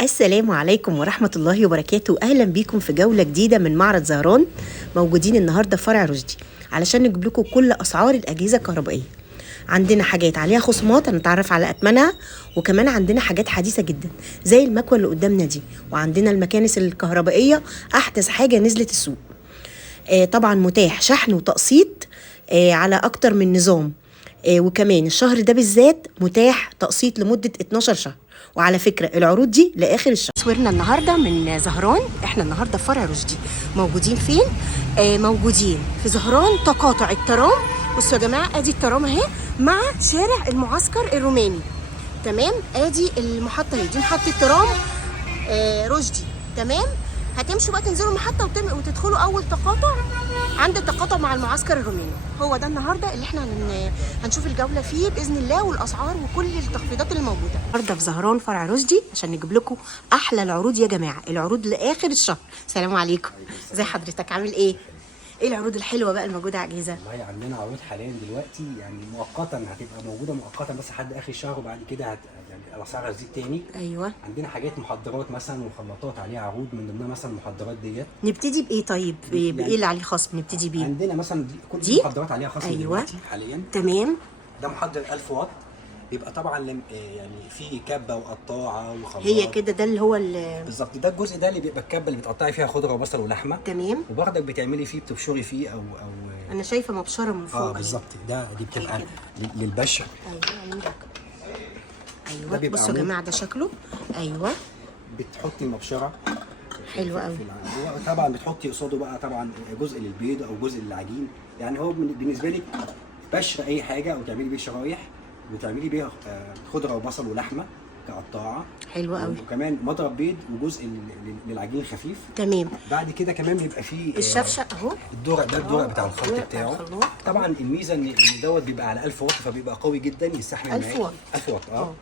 السلام عليكم ورحمة الله وبركاته. أهلا بيكم في جولة جديدة من معرض زهران. موجودين النهاردة في فرع رشدي علشان نجيب لكم كل أسعار الأجهزة الكهربائية. عندنا حاجات عليها خصومات هنتعرف على أثمنها، وكمان عندنا حاجات حديثة جدا زي المكوة اللي قدامنا دي، وعندنا المكانس الكهربائية أحدث حاجة نزلت السوق. طبعا متاح شحن وتقسيط على أكتر من نظام، وكمان الشهر ده بالذات متاح تقسيط لمدة 12 شهر. وعلى فكرة العروض دي لآخر الشهر. تصويرنا النهاردة من زهران. احنا النهاردة في فرع رشدي. موجودين فين؟ موجودين في زهران تقاطع الترام. بصوا يا جماعة، ادي الترام اهي مع شارع المعسكر الروماني. تمام، ادي المحطة اهي، دي محطة ترام رشدي. تمام، هتمشوا بقى تنزلوا المحطة وتدخلوا أول تقاطع عند التقاطع مع المعسكر الروماني. هو ده النهارده اللي احنا هنشوف الجولة فيه بإذن الله، والأسعار وكل التخفيضات اللي موجودة. النهارده في زهران فرع رشدي عشان نجيب لكم أحلى العروض يا جماعة، العروض لآخر الشهر. السلام عليكم، ازي حضرتك، عامل ايه؟ ايه العروض الحلوه بقى الموجوده على اجهزه؟ والله عندنا عروض حاليا دلوقتي، يعني مؤقتا هتبقى موجوده مؤقتا بس لحد اخر الشهر، وبعد كده يعني الاسعار هتزيد تاني. ايوه، عندنا حاجات محضرات مثلا وخلاطات عليها عروض، من ضمنها مثلا المحضرات ديت. نبتدي بايه طيب؟ بايه اللي عليه خصم نبتدي بيه؟ عندنا مثلا كل دي المحضرات عليها خصم. أيوة. دلوقتي حاليا تمام. ده محضر 1000 واط، بيبقى طبعا يعني فيه كبه وقطاعه وخلاط. هي كده، ده اللي هو بالظبط، ده الجزء ده اللي بيبقى الكبه اللي بتقطعي فيها خضره وبصل ولحمه. تمام. وبرضك بتعملي فيه، بتبشري فيه او انا شايفه مبشره من فوق. بالظبط، دي بتبقى للبشر. ايوه عندك. ده ايوه بصوا يا جماعه، ده شكله. ايوه، بتحطي المبشره حلوه قوي. طبعا بتحطي قصاده بقى طبعا جزء للبيض او جزء للعجين. يعني هو بالنسبه لك بشر اي حاجه، او تعملي بيه شرايح وتعملي بيه خضره وبصل ولحمه كقطاعه. حلوه قوي. وكمان مضرب بيض وجزء للعجين الخفيف. تمام. بعد كده كمان بيبقى فيه الشفشه اهو. الدرع، ده الدرع بتاع الخلط بتاعه. طبعا الميزه ان دوت بيبقى على 1000 واط، فبيبقى قوي جدا يستحمل 1000 واط. 1000 واط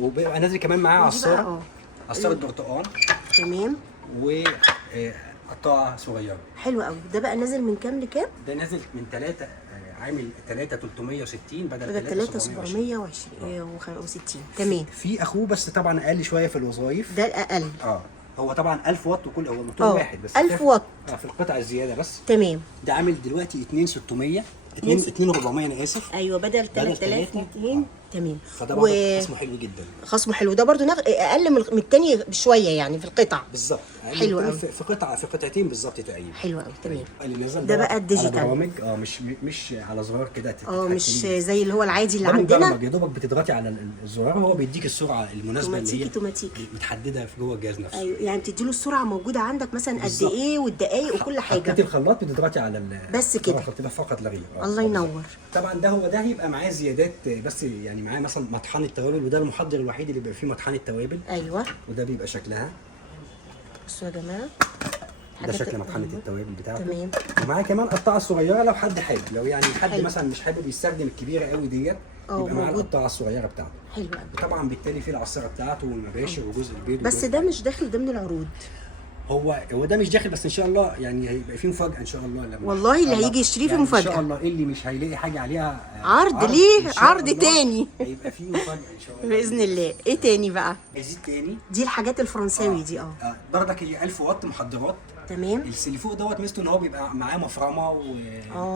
وبيبقى نازل كمان معاه عصاره برتقال. تمام. وقطاعه صغيره. حلو قوي. ده بقى نازل من كام لكام؟ ده نازل من 3، عامل 3,360 بدل 3,760. تمام. في اخوه بس طبعا اقل شويه في الوظائف. ده الاقل. هو طبعا 1000 واط، وكل هو موتور واحد بس 1000 واط في القطع الزياده بس. تمام. ده عامل دلوقتي 2,600 2,400 انا اسف. ايوه، بدل 3200. تمام. فده برضه خصمه حلو جدا. خصمه حلو. ده برضه اقل من الثاني بشويه يعني في القطع. بالظبط. حلو قوي. في قطعتين بالظبط تقريبا. حلو قوي. تمام. اللي نزل ده بقى الديجيتال. برامج مش على زرار كده. مش زي اللي هو العادي اللي عندنا. عندنا. يا دوبك بتضغطي على الزرار، هو بيديك السرعه المناسبه اللي هي اوتوماتيكي متحدده في جوه الجهاز نفسه. ايوه، يعني بتدي له السرعه موجوده عندك مثلا قد ايه والدقائق وكل حاجه. حطيتي الخلاط بتضغطي على بس كده فقط لا غير. الله ينور. طبعا ده هيبقى معاه زيادات، بس يعني معاه مثلا مطحنه التوابل، وده المحضر الوحيد اللي بيبقى فيه مطحنه التوابل. ايوه، وده بيبقى شكلها. بصوا يا جماعه، ده شكل مطحنه التوابل بتاعته. تمام. ومعاه كمان قطعه صغيره لو حد حابب، لو يعني حد مثلا مش حابب يستخدم الكبيره قوي ديت، يبقى معاه القطعه الصغيره بتاعته. حلو قوي. طبعا بالتالي فيه العصاره بتاعته والمباشر وجزء البيض. بس ده مش داخل ضمن العروض. هو ده مش داخل، بس ان شاء الله يعني هيبقى فيه مفاجاه ان شاء الله. والله اللي هيجي يشتريه يعني في مفاجاه ان شاء الله. اللي مش هيلاقي حاجه عليها عرض ليه عرض تاني هيبقى فيه مفاجاه ان شاء الله باذن الله. ايه تاني بقى؟ يزيد تاني. دي الحاجات الفرنساوي دي. برضك هي 1000 واط محضرات. تمام. اللي فوق دوت ميزته ان هو بيبقى معاه مفرمه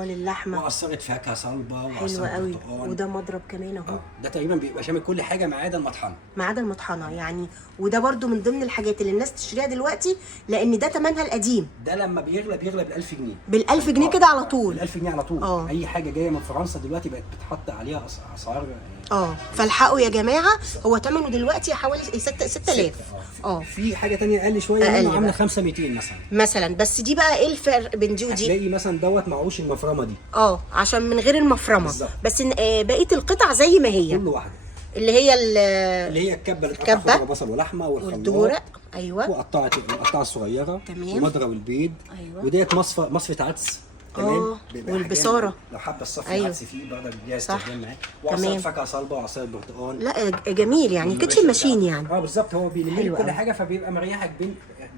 للحمه وقصره فاكهه صلبه حلوه قوي. وده مضرب كمان اهو. ده تقريبا بيبقى شامل كل حاجه ما عدا المطحنه. ما عدا المطحنه يعني. وده برده من ضمن الحاجات اللي الناس تشتريها دلوقتي، لان ده ثمنها القديم. ده لما بيغلى ب 1000 جنيه. بال 1000 جنيه كده على طول. بال 1000 جنيه على طول. اي حاجه جايه من فرنسا دلوقتي بقت بتحط عليها اسعار. فالحقوا يا جماعه، هو ثمنه دلوقتي حوالي 6000. في حاجه ثانيه اقل شويه، عامله 5200 مثلا. بس دي بقى ايه الفرق بين دي ودي؟ هتلاقي مثلا دوت معهوش المفرمه دي. عشان من غير المفرمه بالزبط. بس بقيه القطع زي ما هي كل واحده، اللي هي الكبه اللي بتقطع خضره بصل ولحمه والدورق. ايوه. القطعه الصغيره. تمام. ومضرب البيض. ايوه. وديت مصفه عدس كمان. والبصاره لو حابه الصفي عدس فيه برضه ليها استخدام معاه. وعصير فاكهه صلبه وعصير برتقال. لا جميل يعني كيتشن ماشين يعني. بالظبط، هو بيلم كل حاجه، فبيبقى مريحك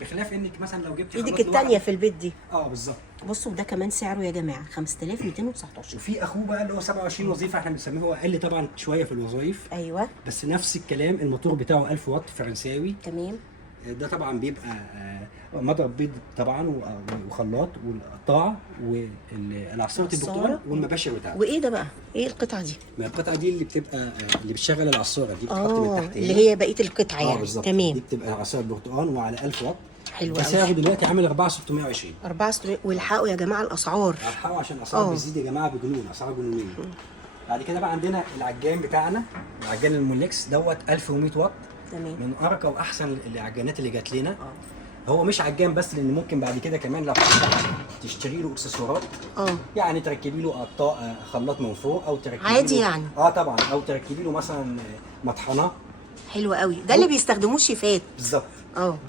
بخلاف انك مثلا لو جبتي ايدك الثانيه في البيت دي. بالظبط. بصوا ده كمان سعره يا جماعه 5219. وفي اخوه بقى اللي هو 27 وظيفه، احنا بنسميه، هو اقل طبعا شويه في الوظائف. ايوه. بس نفس الكلام، الموتور بتاعه 1000 واط فرنساوي. تمام. ده طبعا بيبقى مضرب بيض طبعا وخلاط والقطاعه والعصاره البرتقال والمباشر بتاعته. وايه ده بقى؟ ايه القطعه دي؟ ما القطعه دي اللي بتبقى اللي بتشغل العصاره دي، بتتحط من تحت اللي هي بقيه القطعه يعني. بالظبط. تمام. دي بتبقى عصاره برتقال وعلى 1000 واط. حلو ده قوي. سعره دلوقتي عامل 4620. 4600. والحقوا يا جماعه الاسعار. الحقوا عشان الاسعار بتزيد يا جماعه بجنون، اسعار جنونيه. بعد كده بقى عندنا العجان بتاعنا، العجان المولكس دوت 1100 واط. تمام. من ارقى واحسن العجانات اللي جات لنا. هو مش عجان بس، لان ممكن بعد كده كمان لو تشتري له اكسسوارات. يعني تركبي له قطاع خلاط من فوق، او تركبي عادي له يعني. طبعا، او تركبي له مثلا مطحنه. حلو قوي. ده اللي بيستخدموه الشيفات. بالظبط.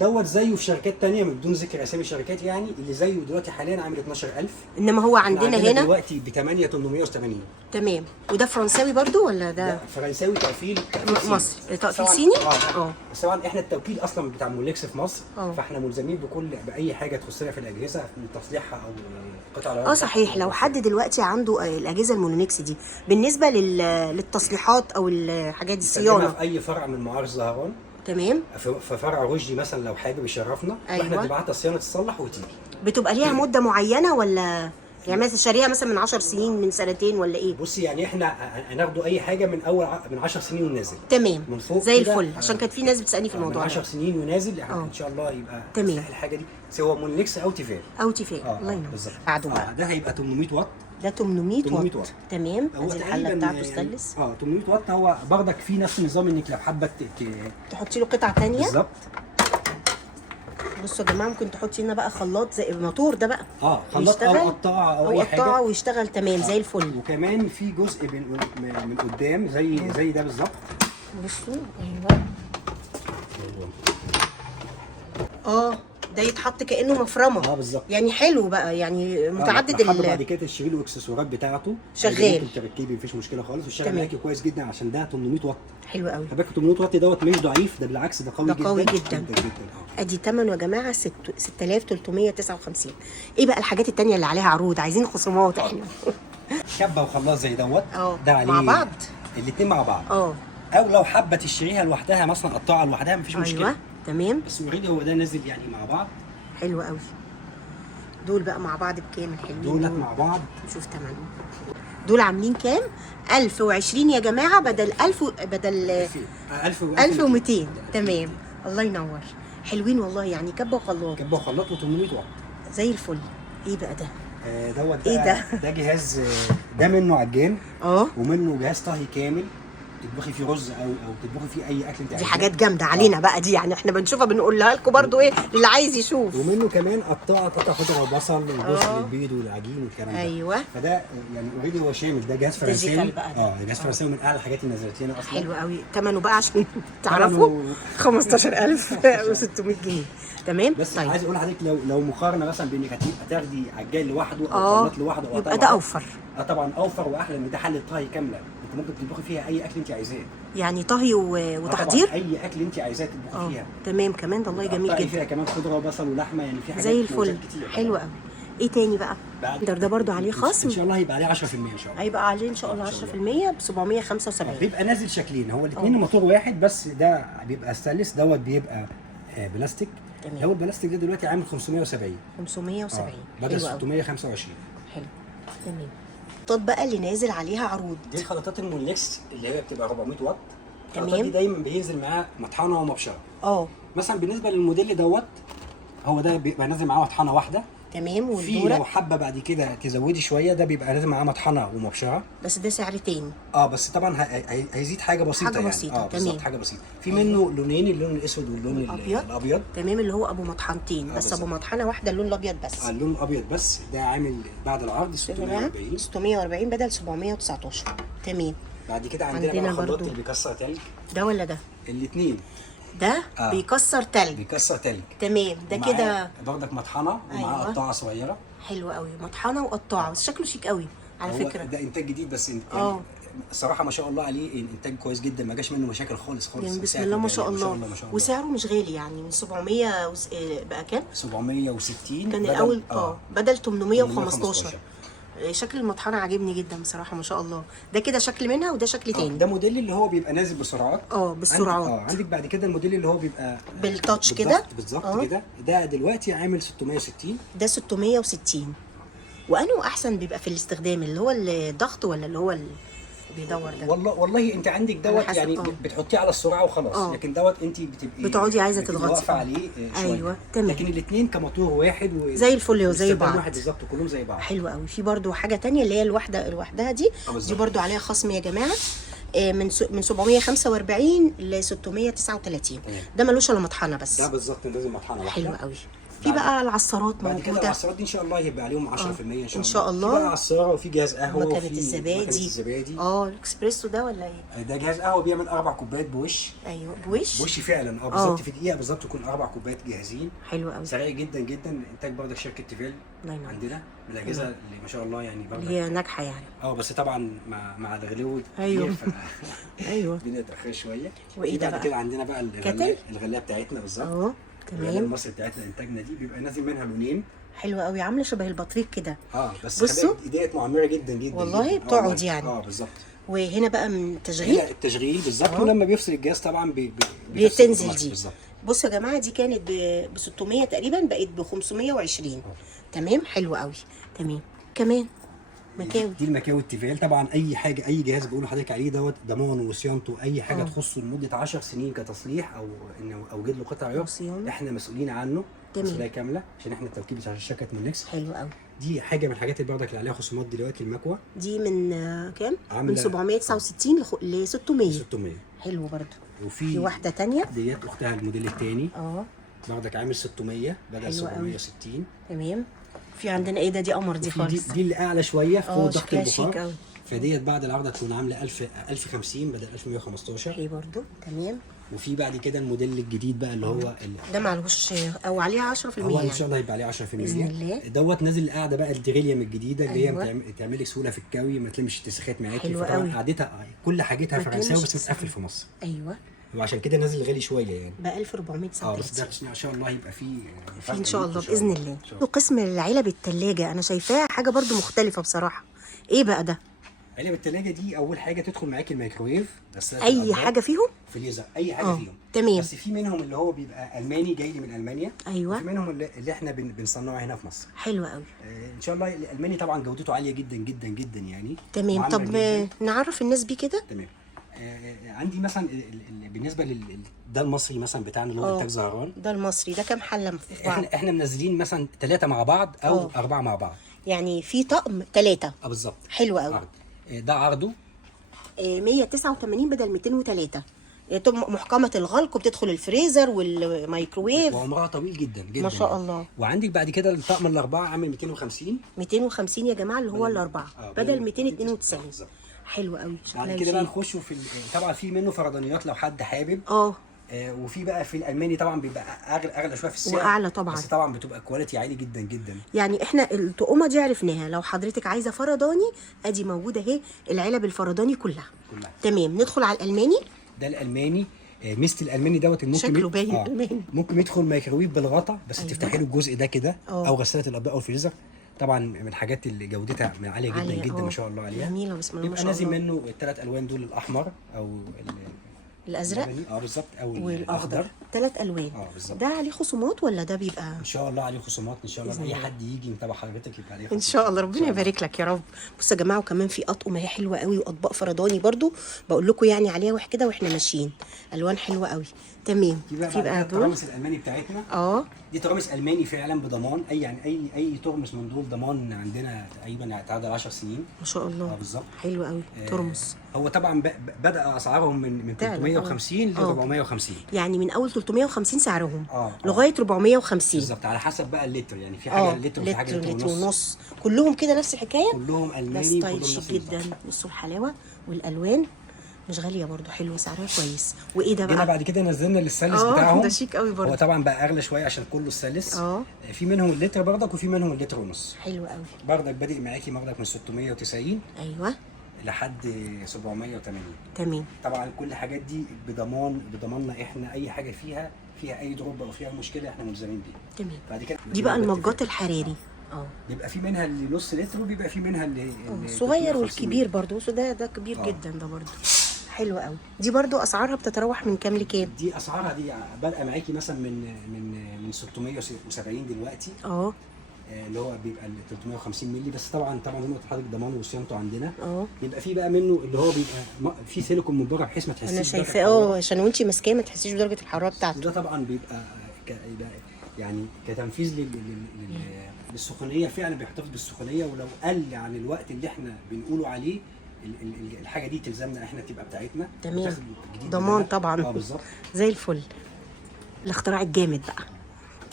دوت زيه في شركات تانية من بدون ذكر اسامي الشركات، يعني اللي زيه دلوقتي حاليا عامل 12000. انما هو عندنا هنا دلوقتي ب 8880. تمام. وده فرنساوي برضو ولا ده فرنساوي تقفيل مصري؟ تقفيل صيني؟ بس طبعا احنا التوكيل اصلا بتاع مولكس في مصر. فاحنا ملزمين باي حاجه تخصنا في الاجهزه من تصليحها او قطع الغيار. صحيح. لو حد دلوقتي عنده الاجهزه المونونكس دي، بالنسبه للتصليحات او الحاجات دي، الصيانه في اي فرع من معارض زهران. تمام. في فرع رشدي مثلا لو حابب يشرفنا. واحنا بنبعتها صيانه تصلح وتيجي. بتبقى ليها مده معينه ولا يعني مثلا شاريها مثلا من 10 سنين، من سنتين، ولا ايه؟ بصي يعني احنا هناخده اي حاجه من اول من 10 سنين ونازل. تمام. من فوق زي الفل. عشان كانت في ناس بتسالني في الموضوع من 10 سنين ونازل ان شاء الله يبقى تمام الحاجه دي سواء مونلكس او تيفال. الله ينور. بعده بقى ده هيبقى 800 واط. ده 800 واط. تمام. هو الحله بتاعته ستانلس. 800 واط. هو برضك في نفس النظام، انك لو حابه تحطي له قطعه ثانيه. بالظبط. بصوا يا جماعه، ممكن تحطي لنا بقى خلاط زي الموتور ده بقى. خلاط او قطاعه او اي حاجه. قطاعه ويشتغل تمام زي الفل. وكمان في جزء من قدام زي ده بالظبط. بصوا. ده يتحط كانه مفرمه. بالظبط. يعني حلو بقى، يعني متعدد بعد كده تشتري له اكسسوارات بتاعته شغال. ممكن تركبي مفيش مشكله خالص، ويشتغل معاكي كويس جدا عشان ده 800 واط. حلو قوي. خلي بالك 800 واط دوت مش ضعيف، ده بالعكس ده قوي جدا. قوي جدا. ادي ثمنه يا جماعه 6359. ايه بقى الحاجات الثانيه اللي عليها عروض؟ عايزين خصومات احنا. كبه وخلاط زي دوت. ده عليه مع بعض. الاثنين مع بعض. او لو حابه تشتريها لوحدها مثلا قطعها لوحدها مفيش مشكله. تمام. بس اوريدي هو ده نازل يعني مع بعض. حلو قوي. دول بقى مع بعض بكام الحلوين دول مع بعض؟ نشوف ثمنهم. دول عاملين كام؟ 1020 يا جماعه، بدل 1000 بدل 1200. تمام. الله ينور. حلوين والله، يعني كبه وخلاط. كبه وخلاط و800 واط زي الفل. ايه بقى ده؟ دوت. ايه ده؟ ده جهاز، ده منه عجان. ومنه جهاز طهي كامل تطبخي فيه رز او تطبخي فيه اي اكل انت عايزاه. دي حاجات جامده علينا بقى دي، يعني احنا بنشوفها بنقولها لكم برضو، ايه اللي عايز يشوف. ومنه كمان قطع خضره وبصل وجزء للبيض والعجين والكلام ده. ايوه. فده يعني اوريدي هو شامل. ده جهاز فرنساوي. جهاز فرنساوي من اعلى الحاجات اللي نزلت لنا اصلا. حلو قوي. ثمنه بقى عشان تعرفوا 15600 جنيه. تمام. بس عايز اقول لحضرتك لو مقارنه مثلا بانك هتاخدي عجان لوحده او خلاط لوحده يبقى ده اوفر. طبعا اوفر واحلى، ان ده حله طهي كامله. انت ممكن تطبخي فيها اي اكل انت عايزاه. يعني طهي وتحضير. اي اكل انت عايزاه تطبخي فيها. تمام. كمان ده والله جميل جدا. فيها كمان خضره وبصل ولحمه، يعني في حاجات زي الفل. حلو قوي. ايه تاني بقى؟ ده برضو عليه خصم. ان شاء الله هيبقى عليه 10% ان شاء الله. هيبقى عليه ان شاء الله 10% ب 775. بيبقى نازل شكلين، هو الاثنين موتور واحد، بس ده بيبقى ستانلس، دوت بيبقى بلاستيك. هو البلاستيك ده دلوقتي عامل 570 بدل 625. حلو. تمام. الخلطات بقى اللي نازل عليها عروض، دي خلطات المولكس اللي هي بتبقى 400 واط. الخلطات دي دايما بينزل معاها مطحنه ومبشره. مثلا بالنسبه للموديل دوت، هو ده بيبقى نازل معاه مطحنه واحده. تمام. والدورة لو حابه بعد كده تزودي شويه، ده بيبقى لازم معاه مطحنه ومبشره. بس ده سعر تاني. بس طبعا هيزيد حاجه بسيطه. بسيطه. تمام. حاجه بسيطه. في منه لونين، اللون الاسود واللون الابيض. تمام. اللي هو ابو مطحنتين. بس ابو مطحنه واحده اللون الابيض بس. اللون الابيض بس. ده عامل بعد العرض 640 بدل 719. تمام. بعد كده عندنا بقى الخلاط اللي بيكسر تلج. ده ولا ده؟ الاثنين. ده بيكسر تلج. تمام. ده كده برضك مطحنه ومعاه قطاعه صغيره. حلو قوي. مطحنه وقطاعه، بس شكله شيك قوي على فكره. ده انتاج جديد، بس يعني الصراحه ما شاء الله عليه، انتاج كويس جدا، ما جاش منه مشاكل خالص. يعني بسم الله ما شاء الله. وسعره مش غالي، يعني من 700 بقى كام؟ 760 كان الاول بدل 815. شكل المطحنه عاجبني جدا بصراحه، ما شاء الله. ده كده شكل منها وده شكل تاني. ده موديل اللي هو بيبقى نازل بسرعات. بالسرعات. عندك بعد كده الموديل اللي هو بيبقى بالتاتش كده. بالظبط كده. ده دلوقتي عامل 660. ده 660. وانه احسن بيبقى في الاستخدام، اللي هو الضغط ولا اللي هو بيدور ده؟ والله انت عندك دوت يعني بتحطيه على السرعه وخلاص. لكن دوت انت بتقعدي عايزه تضغطي واقفه عليه شويه. ايوه تمام. لكن الاثنين كموتور واحد زي الفل وزي بعض. واحد بالظبط، كلهم زي بعض. حلو قوي. في برده حاجه تانية اللي هي الواحده لوحدها دي برده عليها خصم يا جماعه، من 745 ل 639. ده ملوش الا مطحنه بس. ده بالظبط لازم مطحنه واحده. حلو قوي. في بقى العصارات موجوده. بعد كده العصارات دي ان شاء الله هيبقى عليهم 10% ان شاء الله. في بقى عصاره وفي جهاز قهوه وفي الزبادي. الاكسبريسو ده ولا ايه؟ ده جهاز قهوه بيعمل 4 كوبايات بوش. ايوه بوش فعلا. بالظبط في دقيقه بالظبط يكون 4 كوبايات جاهزين. حلو قوي. سريع جدا جدا. انتاج برضك شركه تيفال عندنا من الاجهزه اللي ما شاء الله يعني برضك هي ناجحه يعني. بس طبعا مع الغلو ايوه ايوه بنتاخر شويه. وايه ده بعد كده عندنا بقى الغلايه بتاعتنا بالظبط. تمام. المصري بتاعتنا انتاجنا دي بيبقى نازل منها لونين. حلوه قوي، عامله شبه البطريق كده. بس بصوا ديت معمره جدا جدا والله جداً. بتقعد يعني. بالظبط. وهنا بقى من التشغيل. التشغيل بالظبط. ولما بيفصل الجهاز طبعا بتنزل دي بالظبط. بصوا يا جماعه، دي كانت ب 600 تقريبا، بقت ب 520. تمام. حلو قوي. تمام. كمان مكاوي. دي المكاوي التيفال. طبعا اي حاجه، اي جهاز بقول لحضرتك عليه دوت ضمان وصيانته، اي حاجه تخصه لمده 10 سنين كتصليح او انه اوجد له قطع غيار، احنا مسؤولين عنه مسؤوليه كامله، عشان احنا التوكيل بتاع شركه مونكس. حلو قوي. دي حاجه من الحاجات اللي برضك اللي عليها خصومات دلوقتي. المكوه دي من كام؟ من 769 ل 600. حلو برضو. وفي واحده ثانيه ديت اختها الموديل الثاني برضك عامل 600 بدل 760. تمام. في عندنا ايه ده؟ دي قمر دي خالص. دي اللي اعلى شويه فوق ضغط البخار. فديت بعد العرضه تكون عامله 1050 بدل 1115. هي برضو تمام. وفي بعد كده الموديل الجديد بقى اللي هو ده معلوش او عليه 10%. هو ان شاء الله هيبقى عليه 10% باذن الله. دوت نازل القاعده بقى الدريليوم الجديده اللي هي تعمل لك سهوله في الكوي، ما تلمش التسخات معاكي. حلوه قوي. قعدتها كل حاجتها فرنساوي بس متقفل في مصر. ايوه. وعشان كده نازل غالي شويه يعني ب 1439. بس ده ان شاء الله هيبقى فيه ان شاء الله باذن الله. وقسم العلب الثلاجه انا شايفاها حاجه برضو مختلفه بصراحه. ايه بقى ده؟ علب الثلاجه دي اول حاجه تدخل معاكي الميكروويف. بس اي حاجه فيهم؟ فريزر اي حاجه فيهم. تمام. بس في منهم اللي هو بيبقى الماني جاي لي من المانيا. ايوه. في منهم اللي احنا بنصنعه هنا في مصر. حلو قوي. ان شاء الله الالماني طبعا جودته عاليه جدا جدا جدا يعني. تمام. طب نعرف الناس بيه كده. تمام. عندي مثلا بالنسبه ده المصري مثلا بتاعنا اللي هو انتاج زهران. ده المصري ده كام حله في بعض؟ احنا منزلين مثلا 3 مع بعض او 4 مع بعض. يعني في طقم 3. بالظبط. حلو قوي. ده عرضه 189 بدل 203. محكمة الغلق وبتدخل الفريزر والميكروويف وعمرها طويل جدا جدا ما شاء الله. وعندك بعد كده الطقم الاربعه عامل 250 يا جماعه اللي هو الاربعه بدل 292. حلو قوي. بعد كده بقى نخش في طبعا في منه فردانيات لو حد حابب. وفي بقى في الالماني طبعا بيبقى اغلى شويه في السعر واعلى طبعا، بس طبعا بتبقى كواليتي عالي جدا جدا. يعني احنا الطقومه دي عرفناها. لو حضرتك عايزه فرداني ادي موجوده اهي العلب الفرداني كلها. تمام. ندخل على الالماني. ده الالماني. ميزه الالماني دوت ممكن شكله باين الماني. ممكن يدخل مايكرويف بالغطا بس تفتحي له الجزء ده كده او غساله الاطباق او الفريزر. طبعا من الحاجات اللي جودتها عاليه جدا جدا ما شاء الله عليها. جميله بسم الله ما شاء الله. يبقى نازل منه الثلاث الوان دول، الاحمر او الازرق بالظبط او والاخضر. 3 الوان. بالظبط. ده عليه خصومات ولا ده بيبقى ان شاء الله عليه خصومات ان شاء الله. اي حد يجي متابع حضرتك يبقى عليه خصومات ان شاء الله. ربنا يبارك لك يا رب. بصوا يا جماعه وكمان في اطقم اهي حلوه قوي واطباق فرداني برضو بقول لكم يعني عليها كده واحنا ماشيين. الوان حلوه قوي. تمام. في بقى الترامس الالماني بتاعتنا. دي ترامس الماني فعلا بضمان. اي ترمس من دول ضمان عندنا تقريبا يتعدى 10 سنين ما شاء الله. بالظبط. حلو قوي. ترمس هو طبعا بدا اسعارهم من 350 ل 450. يعني من اول 350 سعرهم لغايه 450 بالظبط على حسب بقى اللتر. يعني في حاجه اللتر وفي حاجه لتر ونص. كلهم كده نفس الحكايه. كلهم الماني. ستايل شيك جدا. بصوا الحلاوه والالوان مش غاليه برضو. حلوه سعرها كويس. وايه ده بقى؟ بعد كده نزلنا للسلس بتاعهم. ده شيك قوي برضو. هو طبعا بقى اغلى شويه عشان كله السلس. في منهم اللتر برضك وفي منهم اللتر ونص. حلو قوي. برضك بادئ معاكي برضك من 690 ايوه لحد 780. تمام. طبعا كل الحاجات دي بضماننا احنا. اي حاجه فيها اي دروب او فيها مشكله احنا ملزمين بيها. تمام. بعد كده دي بقى المجات الحراري. بيبقى في منها اللي نص لتر وبيبقى في منها اللي الصغير والكبير برضو. ده كبير جدا ده برضو. حلو قوي. دي برضو اسعارها بتتراوح من كام لكام؟ دي اسعارها دي بادئه معاكي مثلا من 670 دلوقتي. اللي هو بيبقى ال 350 مللي بس. طبعا زي ما قلت لحضرتك ضمان وصيانته عندنا. بيبقى في بقى منه اللي هو بيبقى في سيليكون من بره بحيث ما تحسيش. انا شايفاه عشان وانتي ماسكاه ما تحسيش بدرجه الحراره بتاعته. وده طبعا بيبقى يعني كتنفيذ للسخونيه، فعلا بيحتفظ بالسخونيه، ولو قل عن الوقت اللي احنا بنقوله عليه الحاجه دي تلزمنا احنا تبقى بتاعتنا. تمام. ضمان طبعا. بالظبط. زي الفل. الاختراع الجامد بقى.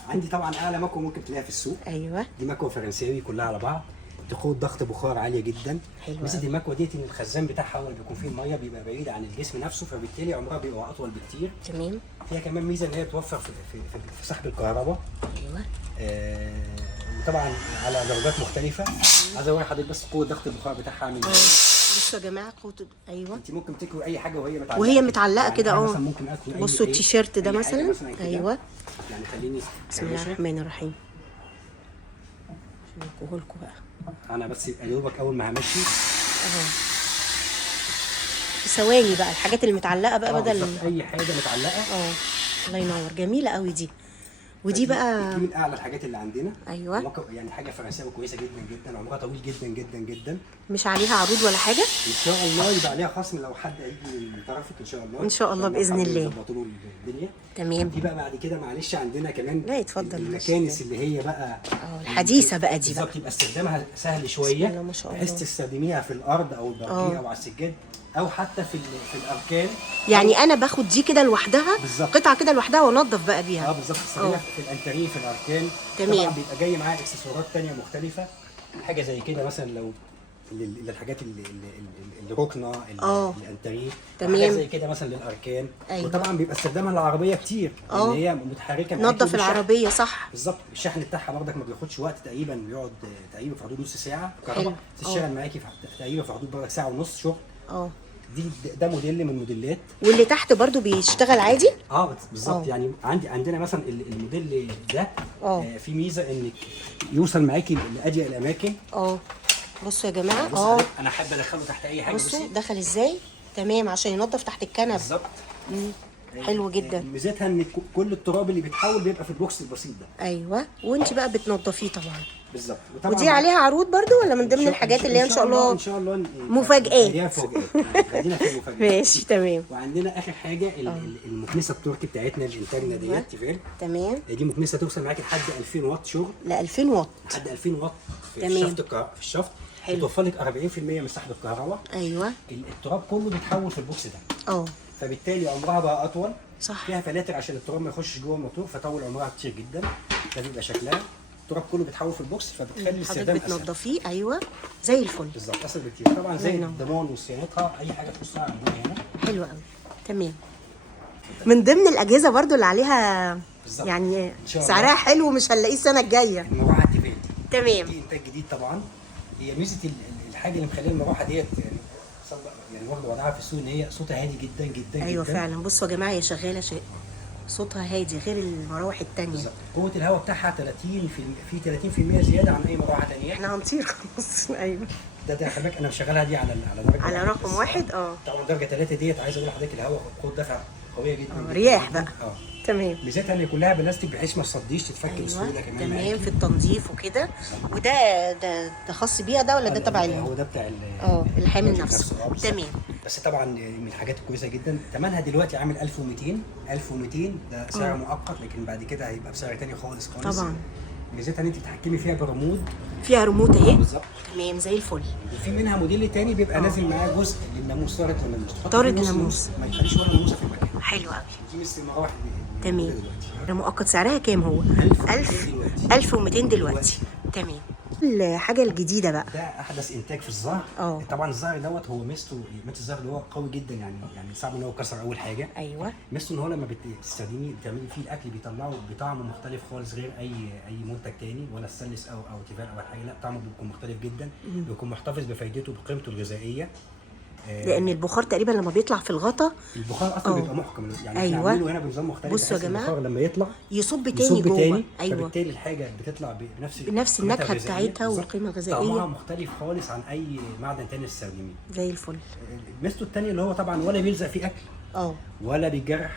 عندي طبعا اعلى مكوه ممكن تلاقيها في السوق. ايوه. دي مكوه فرنساوي كلها على بعض، تاخد ضغط بخار عاليه جدا. ميزه المكوه ديت ان الخزان بتاعها هو اللي بيكون فيه الميه بيبقى بعيد عن الجسم نفسه، فبالتالي عمرها بيبقى اطول بكتير. تمام. فيها كمان ميزه ان هي بتوفر في سحب الكهرباء. ايوه. وطبعا على درجات مختلفه. عايز اوري حضرتك بس قوه ضغط البخار بتاعها عامل ازاي. بصوا يا جماعه قوه. ايوه. انت ممكن تكوي اي حاجه وهي متعلقه كده. مثلا ممكن اكوي بصوا التيشيرت ده مثلا. ايوه. يعني خليني بسم الله الرحمن الرحيم. عشان اكوه لكم بقى. انا بس يا دوبك اول ما همشي ثواني بقى الحاجات اللي متعلقه بقى بدل اي حاجه متعلقه. الله ينور. جميله قوي دي. ودي بقى دي من اعلى الحاجات اللي عندنا. ايوه. يعني حاجه فرنساوي كويسه جدا جدا، عمرها طويل جدا جدا جدا. مش عليها عروض ولا حاجه؟ ان شاء الله يبقى عليها خصم لو حد هيجي من طرفك ان شاء الله. ان شاء الله باذن الله. يظبطوا له الدنيا. تمام. دي بقى بعد كده معلش عندنا كمان. لا اتفضل. المكانس اللي هي بقى الحديثه بقى دي بالظبط، يبقى استخدامها سهل شويه. ما شاء الله. بحيث تستخدميها في الارض او البرقيه او على السجاد او حتى في الاركان. يعني انا باخد دي كده لوحدها. بالظبط. قطعه كده لوحدها وانضف بقى بيها. بالظبط. في الانتريه في الاركان. تمام. طبعا بيبقى جاي معاها اكسسوارات ثانيه مختلفه. حاجه زي كده مثلا لو للحاجات الركنه الانتريه. تمام. حاجه زي كده مثلا للاركان. أيوة. وطبعا بيبقى استخدامها للعربيه كتير لان هي متحركه. نظف العربيه صح. بالظبط. الشحن بتاعها برضك ما بياخدش وقت، تقريبا بيقعد تقريبا في حدود نص ساعه كهرباء. تشتغل معاكي تقريبا في حدود برضك ساعه ونص شغل. ده موديل من الموديلات. واللي تحت برضو بيشتغل عادي. بالظبط. يعني عندنا مثلا الموديل ده في ميزه انك يوصل معاكي لاضيق الاماكن. بصوا يا جماعه. انا حابه ادخله تحت اي حاجه. بصوا دخل ازاي. تمام. عشان ينظف تحت الكنب. بالظبط. حلو جدا. ميزتها ان كل التراب اللي بيتحول بيبقى في البوكس البسيط ده. ايوه. وانت بقى بتنضفيه طبعا. بالظبط. ودي عليها عروض برضو ولا من ضمن الحاجات اللي هي ان شاء الله مفاجآت؟ خلينا في المفاجآت. ماشي تمام. وعندنا اخر حاجه المكنسه التركي بتاعتنا الانتاجنا ديت تيفال. تمام. دي مكنسه توصل معاكي لحد 2000 واط شغل. ل 2000 واط. لحد 2000 واط في الشفط. حلو. بتوفر لك 40% من سحب الكهرباء. ايوه. التراب كله بيتحول في البوكس ده. فبالتالي عمرها بقى اطول. صح. فيها فلاتر عشان التراب ما يخشش جوه الموتور، فطول عمرها كتير جدا. ده بيبقى شكلها التراب كله بيتحول في البوكس، فبتخلي الاستخدام اسهل. بتنضفيه. ايوه زي الفل. بالظبط. اسهل بكتير طبعا. زي الضمان وصيانتها اي حاجه تخصها عندنا هنا. حلو قوي. تمام. من ضمن الاجهزه برضو اللي عليها بالزبط. يعني سعرها حلو مش هنلاقيه السنه الجايه. المروحه التيفال. تمام. دي انتاج جديد طبعا. هي ميزه الحاجه اللي مخليه المروحه ديت يعني واخده وضعها في السوق ان هي صوتها هادي جدا جدا. ايوه جداً. فعلا. بصوا يا جماعه هي شغاله صوتها هادي غير المراوح الثانيه. بالظبط. قوه الهواء بتاعها 30% زياده عن اي مروحه ثانيه. احنا هنطير خلاص. ايوه. ده خلي بالك انا مشغلها دي على درجه على رقم 1. طبعا درجه 3 ديت عايز اقول لحضرتك الهواء قوه دفع قويه جدا. رياح بقى. تمام. ميزتها ان كلها بلاستيك بحيث ما تصديش تتفك بسهوله كمان. تمام. في التنظيف وكده. وده خاص بيها ده ولا ده تبع هو ده بتاع الحامل نفسه. تمام. بس طبعا من الحاجات الكويسه جدا. ثمنها دلوقتي عامل 1200 ده سعر مؤقت، لكن بعد كده هيبقى بسعر تاني خالص. طبعا. ميزتها ان انت بتتحكمي فيها بريموت. فيها ريموت اهي. بالظبط. تمام زي الفل. وفي منها موديل تاني بيبقى نازل معاه جزء للناموس. طارد الناموس. ما يخليش ولا ناموسه في المكان. حلو قوي. دي مثل المراوح. تمام. المؤقت سعرها كام هو؟ 1200 دلوقتي. تمام. الحاجه الجديده بقى ده احدث انتاج في الظهر. طبعا الظهر دوت هو ميزته الظهر اللي هو قوي جدا، يعني صعب ان هو يكسر اول حاجه. ايوه. ميزته ان هو لما بتستخدميه بتعملي فيه الاكل بيطلعه بطعم مختلف خالص غير اي منتج تاني، ولا ستانلس او تيفال او حاجه. لا طعمه بيكون مختلف جدا. بيكون محتفظ بفايدته بقيمته الغذائيه. لان البخار تقريبا لما بيطلع في الغطا البخار اصلا بيبقى محكم، يعني أيوة. احنا عاملينه هنا بنظام مختلف. بصوا يا بحيث جماعة، البخار لما يطلع يصب تاني جوه. تاني. ايوه، فبالتالي الحاجه بتطلع بنفس قيمتها النكهه الغذائية. بتاعتها بالظبط. والقيمه الغذائيه. طعمها مختلف خالص عن اي معدن تاني تستخدميه. زي الفل. ميزته التانية اللي هو طبعا ولا بيلزق فيه اكل ولا بيتجرح.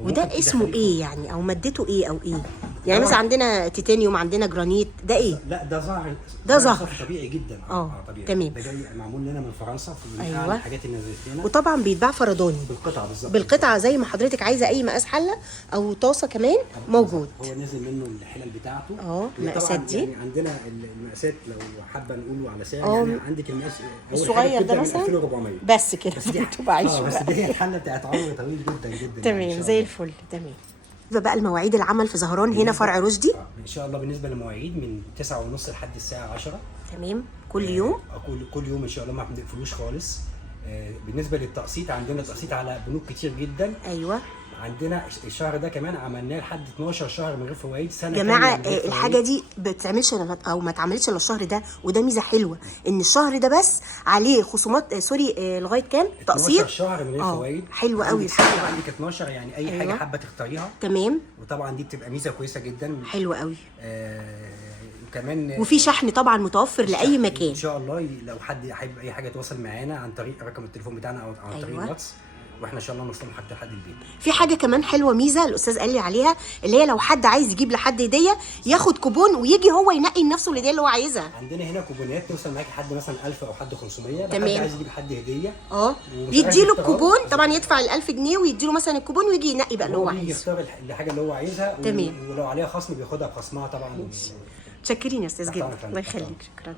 وده اسمه ايه يعني، او مادته ايه او ايه؟ يعني مثلا عندنا تيتانيوم، عندنا جرانيت، ده ايه؟ لا ده زهر. ده زهر طبيعي جدا. طبيعي. تمام. ده جاي معمول لنا من فرنسا، من أيوة. الحاجات اللي نزلت لنا. وطبعا بيتباع فرداني بالقطعه بالظبط. بالقطعه زي ما حضرتك عايزه، اي مقاس حله او طاسه كمان موجود. هو نزل منه الحلل بتاعته. المقاسات دي يعني عندنا المقاسات لو حابه نقوله على سعر، يعني عندك المقاس الصغير ده مثلا 2400 بس كده. تبقى عايشه بس دي الحله بتاعت عمر طويل جدا جدا. تمام يعني زي الفل. تمام. بقى المواعيد العمل في زهران هنا فرع رشدي ان شاء الله بالنسبه للمواعيد من 9:30 لحد الساعه 10. تمام. كل يوم كل يوم ان شاء الله، ما بنقفلوش خالص. بالنسبه للتقسيط، عندنا تقسيط على بنوك كتير جدا. ايوه. عندنا الشهر ده كمان عملناه لحد 12 شهر من غير فوائد. سنه جماعه الحاجه دي بتتعملش او ما اتعملتش الا الشهر ده، وده ميزه حلوه ان الشهر ده بس عليه خصومات لغايه كام تقسيط 12 شهر من غير فوائد. حلو قوي الحاجه عندك 12 يعني اي حاجه حابه تختاريها. تمام. وطبعا دي بتبقى ميزه كويسه جدا. حلو قوي. وكمان وفي شحن طبعا متوفر لاي مكان ان شاء الله. لو حد حابب اي حاجه يتواصل معانا عن طريق رقم التليفون بتاعنا او عن طريق الواتس، واحنا ان شاء الله نوصل حتى لحد البيت. في حاجه كمان حلوه، ميزه الاستاذ قال لي عليها، اللي هي لو حد عايز يجيب لحد هديه ياخد كوبون ويجي هو ينقي لنفسه الهديه اللي هو عايزها. عندنا هنا كوبونات توصل معاكي حد مثلا 1000 او حد 500. تمام. حد عايز يجيب حد هديه يديله الكوبون طبعا، يدفع ال1000 جنيه ويديله مثلا الكوبون ويجي ينقي بقى اللي هو عايزه. يختار الحاجه اللي هو عايزها. تمام. ولو عليها خصم بياخدها بخصمها طبعا. متشكرين يا استاذ جدا، الله يخليك. شكرا.